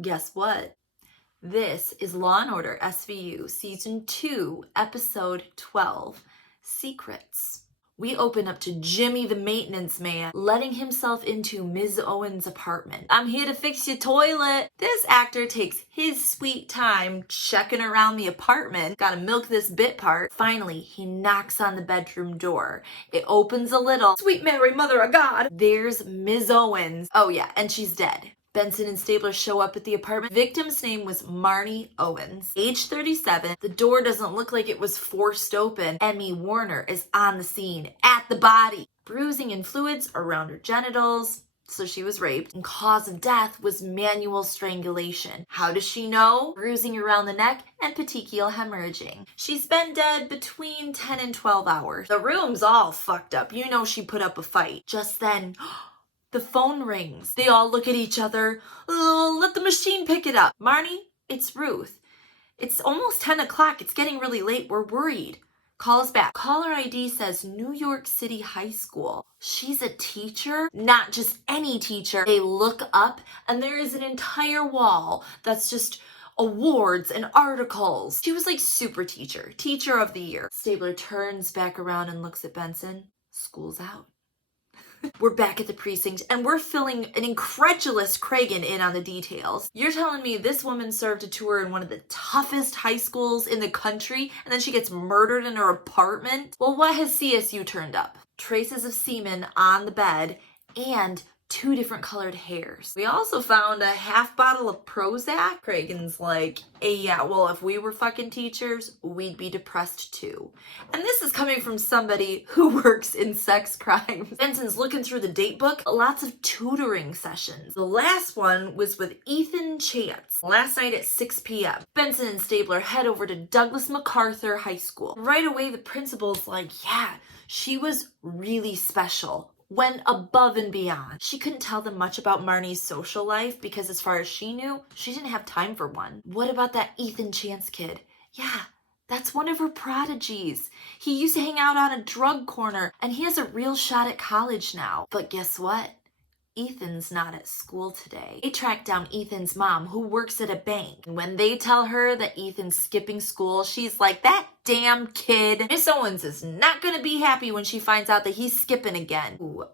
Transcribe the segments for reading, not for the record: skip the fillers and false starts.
Guess what? This is Law & Order SVU Season 2, Episode 12, Secrets. We open up to Jimmy the maintenance man letting himself into Ms. Owen's apartment. I'm here to fix your toilet. This actor takes his sweet time checking around the apartment. Gotta milk this bit part. Finally, he knocks on the bedroom door. It opens a little. Sweet Mary, Mother of God. There's Ms. Owens. Oh yeah, and she's dead. Benson and Stabler show up at the apartment. Victim's name was Marnie Owens, age 37. The door doesn't look like it was forced open. Emmy Warner is on the scene at the body. Bruising and fluids around her genitals, so she was raped. And cause of death was manual strangulation. How does she know? Bruising around the neck and petechial hemorrhaging. She's been dead between 10 and 12 hours. The room's all fucked up. You know she put up a fight. Just then, the phone rings. They all look at each other. Oh, let the machine pick it up. Marnie, it's Ruth. It's almost 10 o'clock. It's getting really late. We're worried. Call us back. Caller ID says New York City High School. She's a teacher, not just any teacher. They look up and there is an entire wall that's just awards and articles. She was like super teacher of the year. Stabler turns back around and looks at Benson. School's out. We're back at the precinct and we're filling an incredulous Kragan in on the details. You're telling me this woman served a tour in one of the toughest high schools in the country and then she gets murdered in her apartment? Well, what has CSU turned up? Traces of semen on the bed and 2 different colored hairs. We also found a half bottle of Prozac. Kragan's like, hey, yeah, well, if we were fucking teachers, we'd be depressed too. And this is coming from somebody who works in sex crimes. Benson's looking through the date book. Lots of tutoring sessions. The last one was with Ethan Chance last night at 6 p.m. Benson and Stabler head over to Douglas MacArthur High School. Right away, the principal's like, yeah, she was really special. Went above and beyond. She couldn't tell them much about Marnie's social life because as far as she knew, she didn't have time for one. What about that Ethan Chance kid? Yeah, that's one of her prodigies. He used to hang out on a drug corner and he has a real shot at college now. But guess what? Ethan's not at school today. They track down Ethan's mom, who works at a bank. When they tell her that Ethan's skipping school, she's like, that damn kid. Miss Owens is not gonna be happy when she finds out that he's skipping again. Ooh,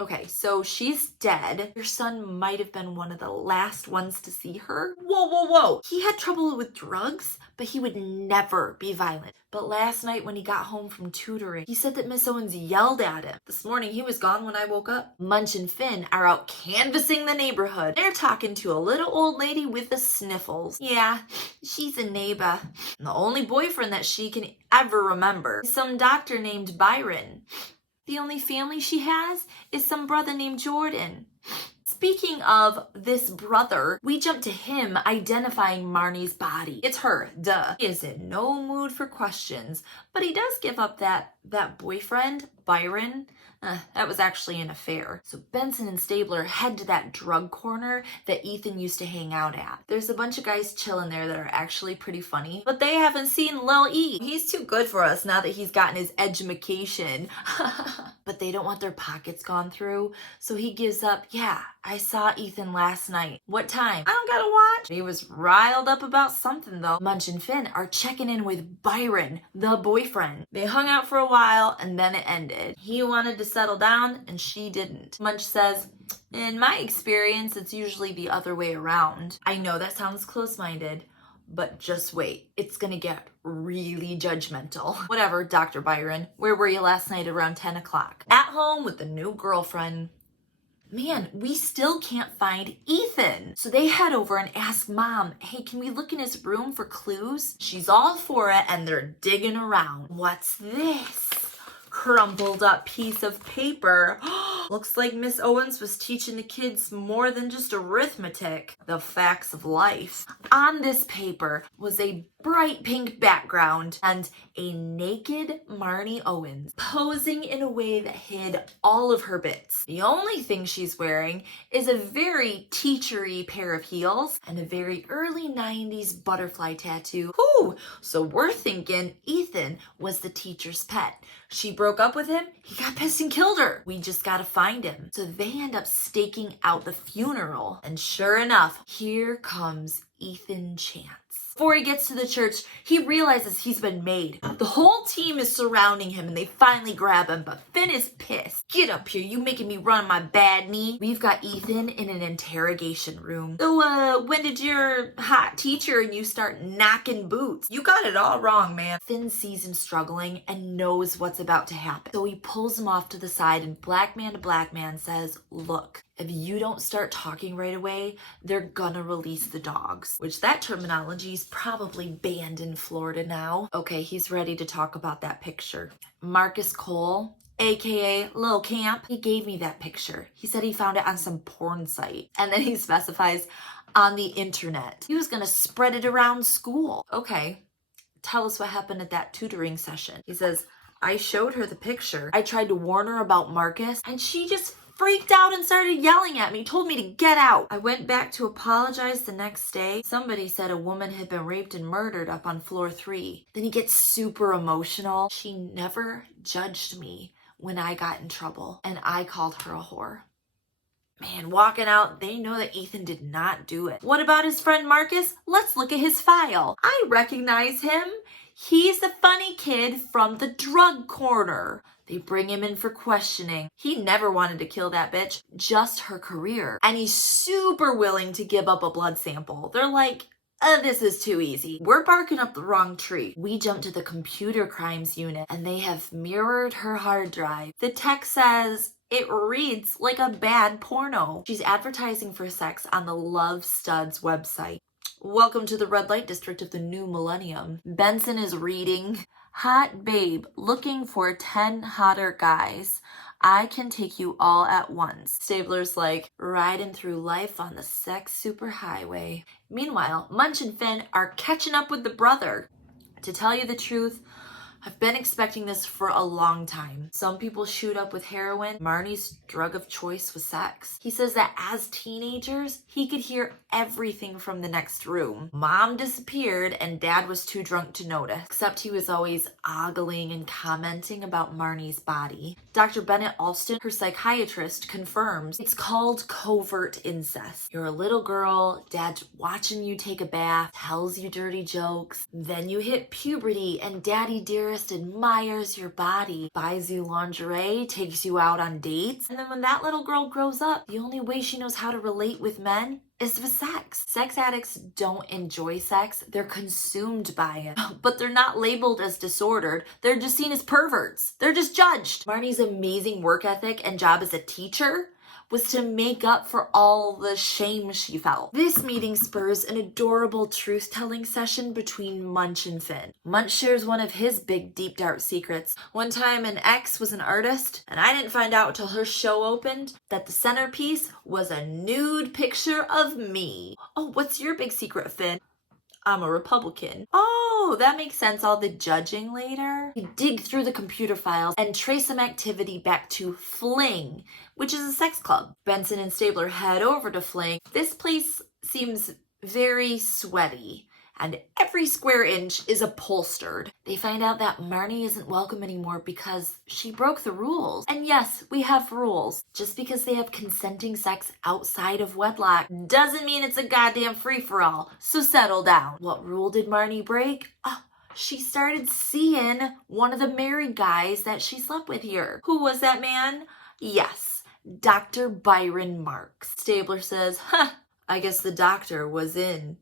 okay, so she's dead. Your son might have been one of the last ones to see her. Whoa. He had trouble with drugs, but he would never be violent. But last night when he got home from tutoring, he said that Miss Owens yelled at him. This morning he was gone when I woke up. Munch and Finn are out canvassing the neighborhood. They're talking to a little old lady with the sniffles. Yeah, she's a neighbor. And the only boyfriend that she can ever remember is some doctor named Byron. The only family she has is some brother named Jordan. Speaking of this brother, we jump to him identifying Marnie's body. It's her, duh. He is in no mood for questions, but he does give up that boyfriend, Byron. That was actually an affair. So Benson and Stabler head to that drug corner that Ethan used to hang out at. There's a bunch of guys chilling there that are actually pretty funny, but they haven't seen Lil E. He's too good for us now that he's gotten his edumacation. But they don't want their pockets gone through, so he gives up. Yeah, I saw Ethan last night. What time? I don't gotta watch. He was riled up about something though. Munch and Finn are checking in with Byron, the boyfriend. They hung out for a while and then it ended. He wanted to settle down and she didn't. Munch says, in my experience, it's usually the other way around. I know that sounds close-minded, but just wait. It's gonna get really judgmental. Whatever, Dr. Byron. Where were you last night around 10 o'clock? At home with the new girlfriend. Man, we still can't find Ethan. So they head over and ask Mom, hey, can we look in his room for clues? She's all for it and they're digging around. What's this? Crumpled up piece of paper. Looks like Miss Owens was teaching the kids more than just arithmetic, the facts of life. On this paper was a bright pink background and a naked Marnie Owens posing in a way that hid all of her bits. The only thing she's wearing is a very teachery pair of heels and a very early 90s butterfly tattoo. Ooh, so we're thinking Ethan was the teacher's pet. She broke up with him, he got pissed and killed her. We just gotta find him. So they end up staking out the funeral. And sure enough, here comes Ethan Chance. Before he gets to the church, he realizes he's been made. The whole team is surrounding him and they finally grab him, but Finn is pissed. Get up here, you making me run my bad knee. We've got Ethan in an interrogation room. So, when did your hot teacher and you start knocking boots? You got it all wrong, man. Finn sees him struggling and knows what's about to happen. So he pulls him off to the side and black man to black man says, look, if you don't start talking right away, they're gonna release the dogs. Which that terminology is probably banned in Florida now. Okay, he's ready to talk about that picture. Marcus Cole, aka Lil Camp, he gave me that picture. He said he found it on some porn site. And then he specifies on the internet. He was gonna spread it around school. Okay, tell us what happened at that tutoring session. He says, I showed her the picture. I tried to warn her about Marcus and she just freaked out and started yelling at me, told me to get out. I went back to apologize the next day. Somebody said a woman had been raped and murdered up on floor 3. Then he gets super emotional. She never judged me when I got in trouble and I called her a whore. Man, walking out, they know that Ethan did not do it. What about his friend Marcus? Let's look at his file. I recognize him. He's the funny kid from the drug corner. They bring him in for questioning. He never wanted to kill that bitch, just her career. And he's super willing to give up a blood sample. They're like, this is too easy. We're barking up the wrong tree. We jump to the computer crimes unit and they have mirrored her hard drive. The tech says it reads like a bad porno. She's advertising for sex on the Love Studs website. Welcome to the red light district of the new millennium. Benson is reading, hot babe, looking for 10 hotter guys. I can take you all at once. Stabler's like, riding through life on the sex superhighway. Meanwhile, Munch and Finn are catching up with the brother. To tell you the truth, I've been expecting this for a long time. Some people shoot up with heroin. Marnie's drug of choice was sex. He says that as teenagers, he could hear everything from the next room. Mom disappeared and Dad was too drunk to notice, except he was always ogling and commenting about Marnie's body. Dr. Bennett Alston, her psychiatrist, confirms it's called covert incest. You're a little girl, Dad's watching you take a bath, tells you dirty jokes, then you hit puberty and Daddy dearest admires your body, buys you lingerie, takes you out on dates, and then when that little girl grows up, the only way she knows how to relate with men is with sex. Sex addicts don't enjoy sex, they're consumed by it. But they're not labeled as disordered, they're just seen as perverts. They're just judged. Marnie's amazing work ethic and job as a teacher was to make up for all the shame she felt. This meeting spurs an adorable truth-telling session between Munch and Finn. Munch shares one of his big, deep, dark secrets. One time an ex was an artist, and I didn't find out until her show opened that the centerpiece was a nude picture of me. Oh, what's your big secret, Finn? I'm a Republican. Oh, that makes sense. All the judging later. We dig through the computer files and trace some activity back to Fling, which is a sex club. Benson and Stabler head over to Fling. This place seems very sweaty, and every square inch is upholstered. They find out that Marnie isn't welcome anymore because she broke the rules. And yes, we have rules. Just because they have consenting sex outside of wedlock doesn't mean it's a goddamn free-for-all. So settle down. What rule did Marnie break? Oh, she started seeing one of the married guys that she slept with here. Who was that man? Yes, Dr. Byron Marks. Stabler says, I guess the doctor was in.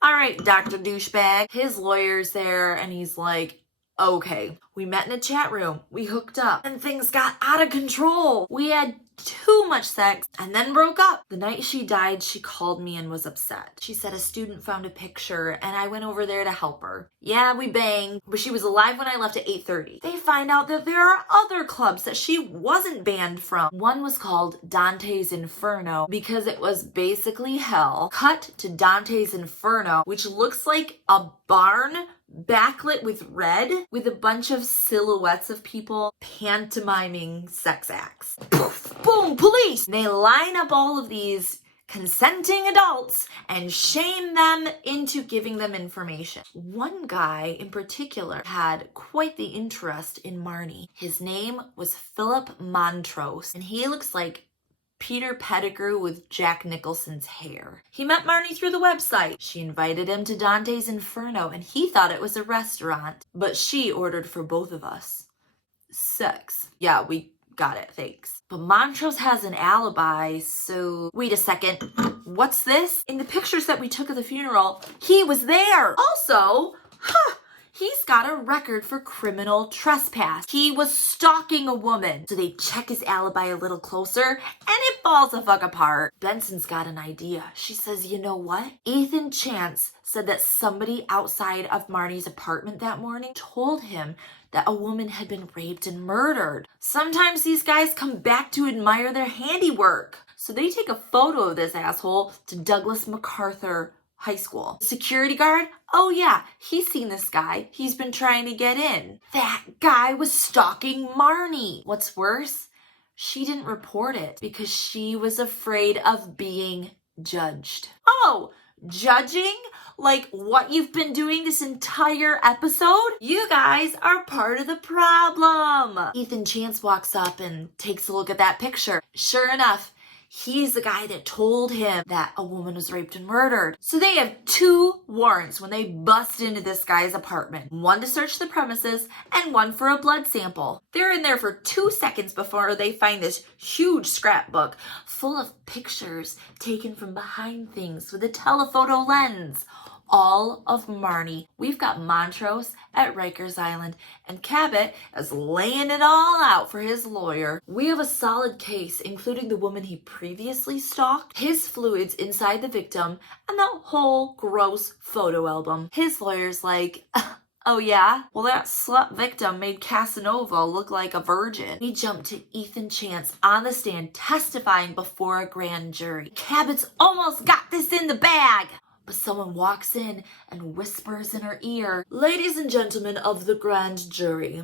All right, Dr. Douchebag. His lawyer's there and he's like, okay, we met in a chat room, we hooked up, and things got out of control. We had too much sex and then broke up. The night she died, she called me and was upset. She said a student found a picture and I went over there to help her. Yeah, we banged, but she was alive when I left at 8:30. They find out that there are other clubs that she wasn't banned from. One was called Dante's Inferno because it was basically hell. Cut to Dante's Inferno, which looks like a barn backlit with red with a bunch of silhouettes of people pantomiming sex acts. Poof, boom, police! And they line up all of these consenting adults and shame them into giving them information. One guy in particular had quite the interest in Marnie. His name was Philip Montrose, and he looks like Peter Pettigrew with Jack Nicholson's hair. He met Marnie through the website. She invited him to Dante's Inferno, and he thought it was a restaurant, but she ordered for both of us. Sex. Yeah, we got it, thanks. But Montrose has an alibi, so... Wait a second. What's this? In the pictures that we took of the funeral, he was there. Also, he's got a record for criminal trespass. He was stalking a woman. So they check his alibi a little closer, and it falls the fuck apart. Benson's got an idea. She says, you know what? Ethan Chance said that somebody outside of Marnie's apartment that morning told him that a woman had been raped and murdered. Sometimes these guys come back to admire their handiwork. So they take a photo of this asshole to Douglas MacArthur High School. Security guard? Oh yeah, he's seen this guy. He's been trying to get in. That guy was stalking Marnie. What's worse, she didn't report it because she was afraid of being judged. Oh, judging? Like what you've been doing this entire episode? You guys are part of the problem. Ethan Chance walks up and takes a look at that picture. Sure enough, he's the guy that told him that a woman was raped and murdered. So they have 2 warrants when they bust into this guy's apartment. One to search the premises and one for a blood sample. They're in there for 2 seconds before they find this huge scrapbook full of pictures taken from behind things with a telephoto lens. All of Marnie. We've got Montrose at Rikers Island, and Cabot is laying it all out for his lawyer. We have a solid case, including the woman he previously stalked, his fluids inside the victim, and the whole gross photo album. His lawyer's like, oh yeah? Well, that slut victim made Casanova look like a virgin. We jump to Ethan Chance on the stand testifying before a grand jury. Cabot's almost got this in the bag. But someone walks in and whispers in her ear, ladies and gentlemen of the grand jury,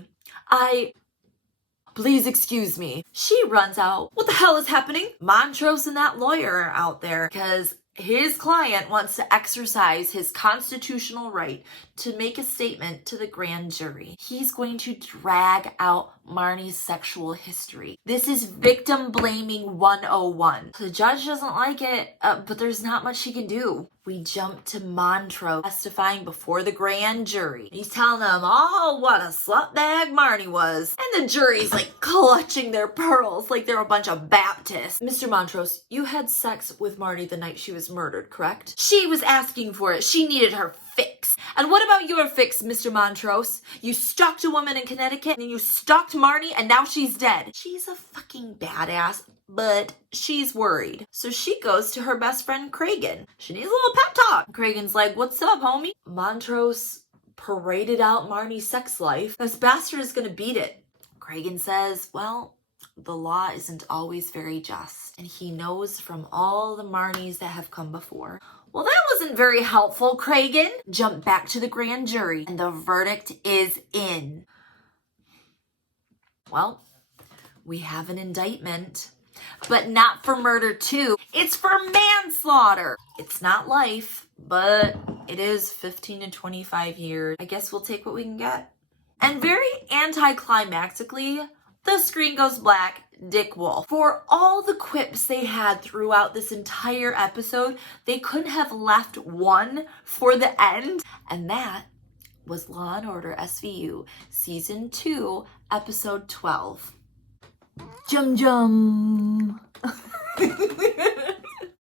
please excuse me. She runs out. What the hell is happening? Montrose and that lawyer are out there because his client wants to exercise his constitutional right to make a statement to the grand jury. He's going to drag out Marnie's sexual history. This is victim blaming 101. The judge doesn't like it, but there's not much he can do. We jump to Montrose testifying before the grand jury. He's telling them, oh, what a slutbag Marnie was. And the jury's like clutching their pearls like they're a bunch of Baptists. Mr. Montrose, you had sex with Marnie the night she was murdered, correct? She was asking for it. She needed her fix. And what about your fix, Mr. Montrose? You stalked a woman in Connecticut and you stalked Marnie and now she's dead. She's a fucking badass, but she's worried. So she goes to her best friend, Cragen. She needs a little pep talk. Cragen's like, what's up, homie? Montrose paraded out Marnie's sex life. This bastard is gonna beat it. Cragen says, well, the law isn't always very just. And he knows from all the Marnies that have come before. Well, that wasn't very helpful, Cragen. Jump back to the grand jury, and the verdict is in. Well, we have an indictment, but not for murder too. It's for manslaughter. It's not life, but it is 15 to 25 years. I guess we'll take what we can get. And very anticlimactically, the screen goes black. Dick Wolf. For all the quips they had throughout this entire episode, they couldn't have left one for the end. And that was Law & Order SVU, Season 2, Episode 12. Jum jum.